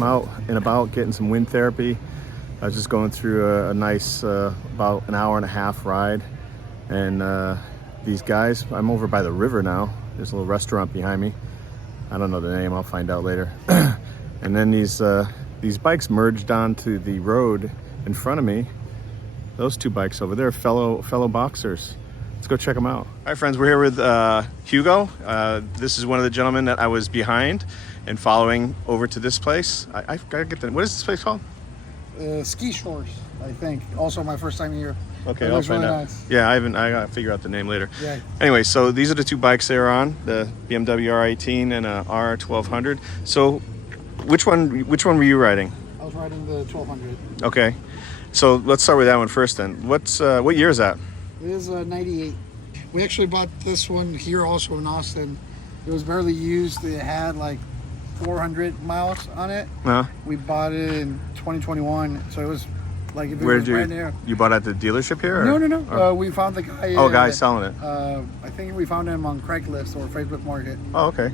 I'm out and about getting some wind therapy. I was just going through a nice about an hour and a half ride, and these guys, I'm over by the river now. There's a little restaurant behind me. I don't know the name, I'll find out later. And then these bikes merged onto the road in front of me. Those two bikes over there, fellow boxers. Let's go check them out. All right, friends, we're here with Hugo. This is one of the gentlemen that I was behind and following over to this place. I've got to get the, what is this place called? Ski Shores, I think. Also my first time here. Okay, It I'll looks find really out. nice. Yeah, I gotta figure out the name later. Yeah. Anyway, so these are the two bikes they're on, the BMW R18 and a R1200. So which one were you riding? I was riding the 1200. Okay. So let's start with that one first then. What year is that? It is 98. We actually bought this one here also in Austin. It was barely used. It had like 400 miles on it. Uh-huh. We bought it in 2021, so it was like if it Where was did brand new. you bought it at the dealership here? Or? No. We found the guy. Oh, guy selling it. I think we found him on Craigslist or Facebook Market. Oh, okay.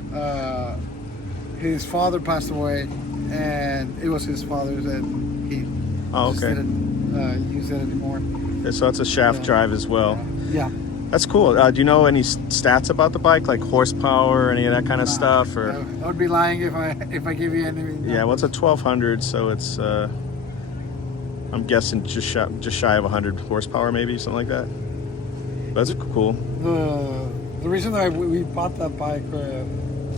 His father passed away, and it was his father's, and he just didn't use it anymore. Okay, so it's a shaft drive as well. Yeah. That's cool. Do you know any stats about the bike, like horsepower, any of that kind of stuff? Or I would be lying if I give you any. yeah, well, it's a 1200, so it's I'm guessing just shy of 100 horsepower, maybe something like that. That's cool. The reason that we bought that bike,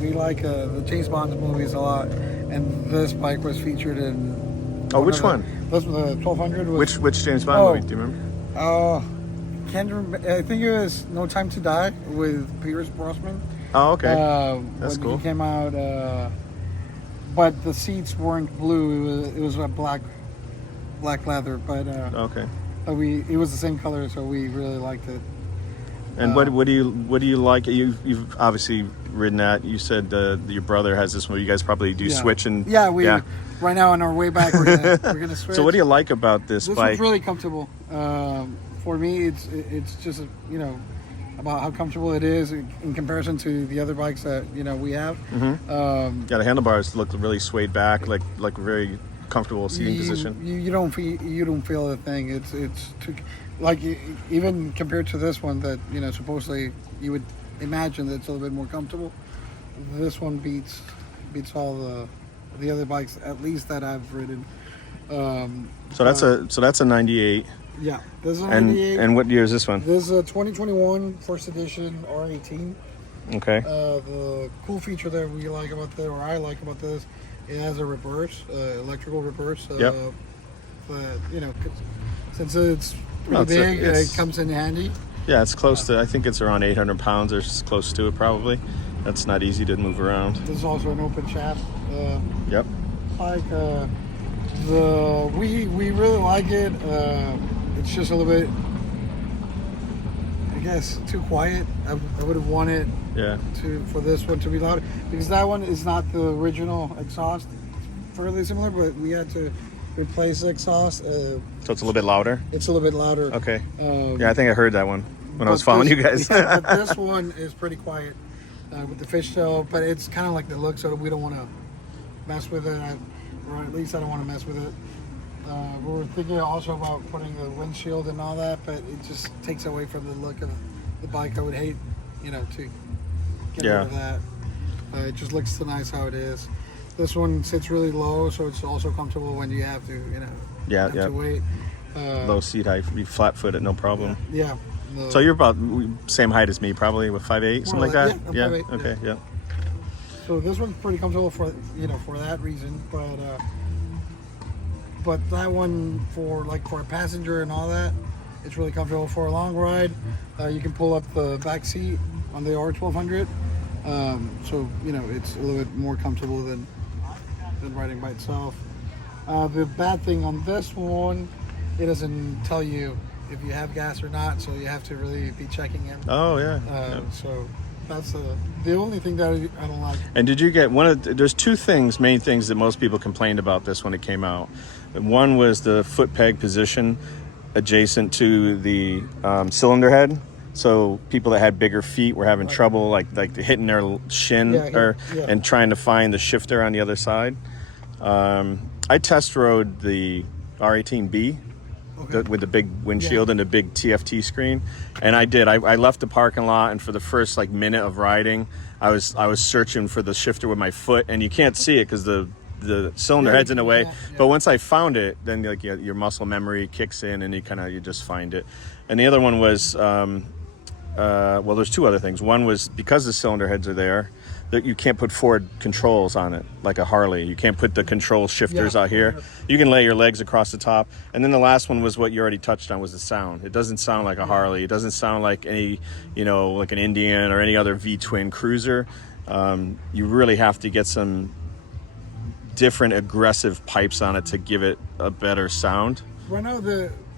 we like the James Bond movies a lot, and this bike was featured in. Oh, which one? This was the 1200. Which James Bond movie? Do you remember? Can't remember. I think it was No Time to Die with Pierce Brosnan. Oh, okay. That's when cool. He came out, but the seats weren't blue. It was a black leather. But okay. It was the same color, so we really liked it. And what do you like? You've obviously ridden that. You said your brother has this one. You guys probably do switch and right now on our way back we're gonna switch. So what do you like about this bike? This is really comfortable. For me, it's just about how comfortable it is in comparison to the other bikes that we have. Mm-hmm. The handlebars look really swayed back, like a very comfortable seating position. You don't feel a thing. It's too, like even compared to this one that supposedly you would imagine that it's a little bit more comfortable. This one beats all the other bikes, at least that I've ridden. So that's a 98. Yeah, this is a 98. And what year is this one? This is a 2021 first edition R18. Okay. The cool feature that we like about this, or I like about this, it has a reverse, electrical reverse. Yep. But since it's pretty big, it comes in handy. Yeah, it's close to. I think it's around 800 pounds or close to it, probably. That's not easy to move around. This is also an open shaft. Yep. We really like it. It's just a little bit, I guess, too quiet. I would have wanted for this one to be louder, because that one is not the original exhaust. It's fairly similar, but we had to replace the exhaust. So it's a little bit louder? It's a little bit louder. Okay. Yeah, I think I heard that one when I was following you guys. But this one is pretty quiet with the fishtail, but it's kind of like the look, so we don't want to mess with it, or at least I don't want to mess with it. We were thinking also about putting the windshield and all that, but it just takes away from the look of the bike. I would hate, to get rid of that. It just looks so nice how it is. This one sits really low, so it's also comfortable when you have to, to wait. Low seat height, be flat-footed, no problem. Yeah. So you're about same height as me, probably, with 5'8", something like that. Yeah. 5'8", okay. Yeah. So this one's pretty comfortable for that reason, but that one for a passenger and all that, it's really comfortable for a long ride. You can pull up the back seat on the R1200, so it's a little bit more comfortable than riding by itself. The bad thing on this one, it doesn't tell you if you have gas or not, so you have to really be checking it. Oh yeah. So that's the only thing that I don't like. And did you get there's two main things that most people complained about this when it came out. One was the foot peg position adjacent to the cylinder head. So people that had bigger feet were having trouble like hitting their shin and trying to find the shifter on the other side. I test rode the R18B. Okay. With the big windshield and the big TFT screen, and I left the parking lot, and for the first like minute of riding, I was searching for the shifter with my foot, and you can't see it because the cylinder head's in the way. But once I found it, then like your muscle memory kicks in, and you just find it. And the other one was well, there's two other things. One was because the cylinder heads are there, that you can't put forward controls on it like a Harley. You can't put the control shifters out here. You can lay your legs across the top. And then the last one was what you already touched on, was the sound. It doesn't sound like a Harley. It doesn't sound like any, like an Indian or any other V-twin cruiser. You really have to get some different aggressive pipes on it to give it a better sound. Right now,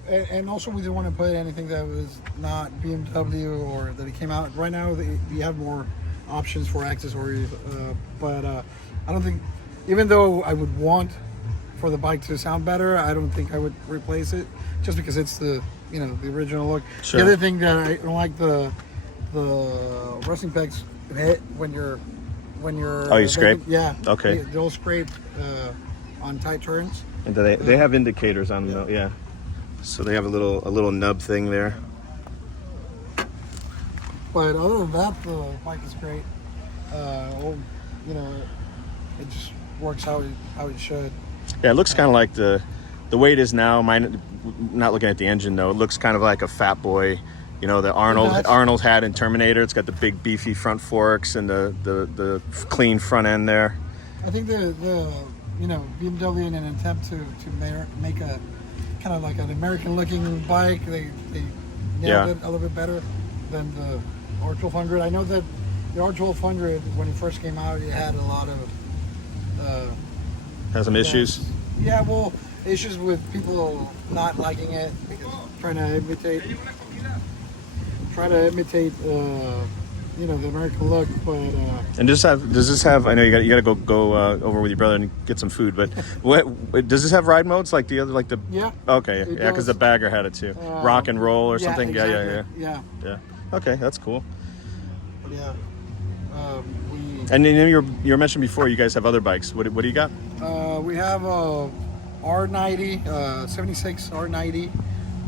and also we didn't want to put anything that was not BMW or that it came out. Right now, you have more options for accessories, but I don't think, even though I would want for the bike to sound better, I don't think I would replace it just because it's the the original look. Sure. The other thing that I don't like, the racing pegs hit when you're Oh, you scrape? Yeah. Okay. They'll scrape on tight turns. And they have indicators on them, yeah. So they have a little nub thing there. But other than that, the bike is great. It just works how it should. Yeah, it looks kind of like the way it is now. Mine, not looking at the engine though, it looks kind of like a Fat Boy. The Arnold had in Terminator. It's got the big beefy front forks and the clean front end there. I think the BMW, in an attempt to make a kind of like an American looking bike, they nailed it a little bit better than the R1200. I know that the R1200, when it first came out, it had a lot of has some issues. Yeah, well, issues with people not liking it because trying to imitate the American look. But and does this have? I know you got to go over with your brother and get some food. But does this have ride modes like the other, like the? Yeah. Okay, yeah, because the Bagger had it too. Rock and roll or something. Exactly. Yeah. Okay, that's cool. But yeah. And then you mentioned before you guys have other bikes. What do you got? We have a R90, 76 R90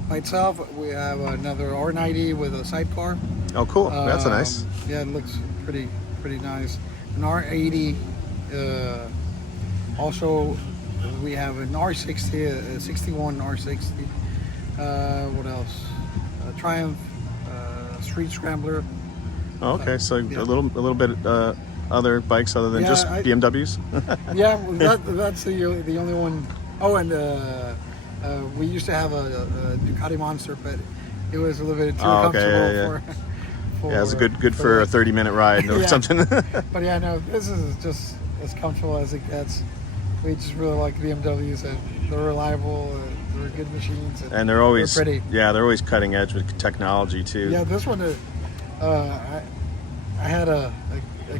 by itself. We have another R90 with a sidecar. Oh, cool. That's nice. Yeah, it looks pretty nice. An R80. Also, we have an R60, a 61 R60. What else? Triumph Street Scrambler. Oh, okay, so a little bit other bikes other than just BMWs. Yeah, that's the only one. Oh, and we used to have a Ducati Monster, but it was a little bit too comfortable for yeah, it's good for a 30-minute ride or something. But yeah, no, this is just as comfortable as it gets. We just really like BMWs, and they're reliable. They're good machines, and they're always pretty. Yeah, they're always cutting edge with technology too. Yeah, this one, I had a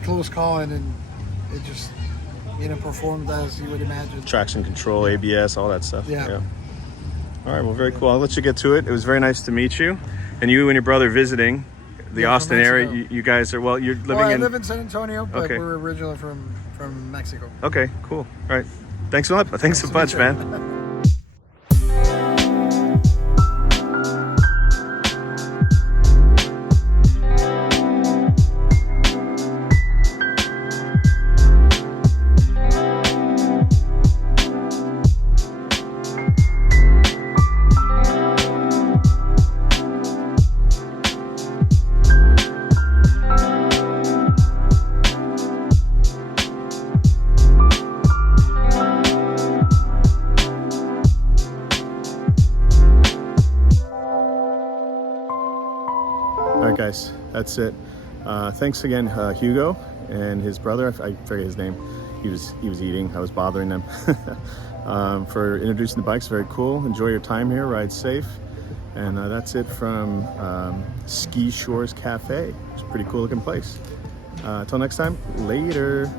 close call, and it just performed as you would imagine. Traction control, ABS, all that stuff. Yeah. All right, well, very cool. I'll let you get to it. It was very nice to meet you, and you and your brother visiting the Austin area. You guys are you're living I live in San Antonio, but okay. We're originally from Mexico. Okay, cool. All right, thanks a lot. Thanks a bunch, man. Alright guys, that's it. Thanks again, Hugo and his brother, I forget his name. He was eating, I was bothering them. For introducing the bikes, very cool. Enjoy your time here, ride safe. And that's it from Ski Shores Cafe. It's a pretty cool looking place. Until next time, later.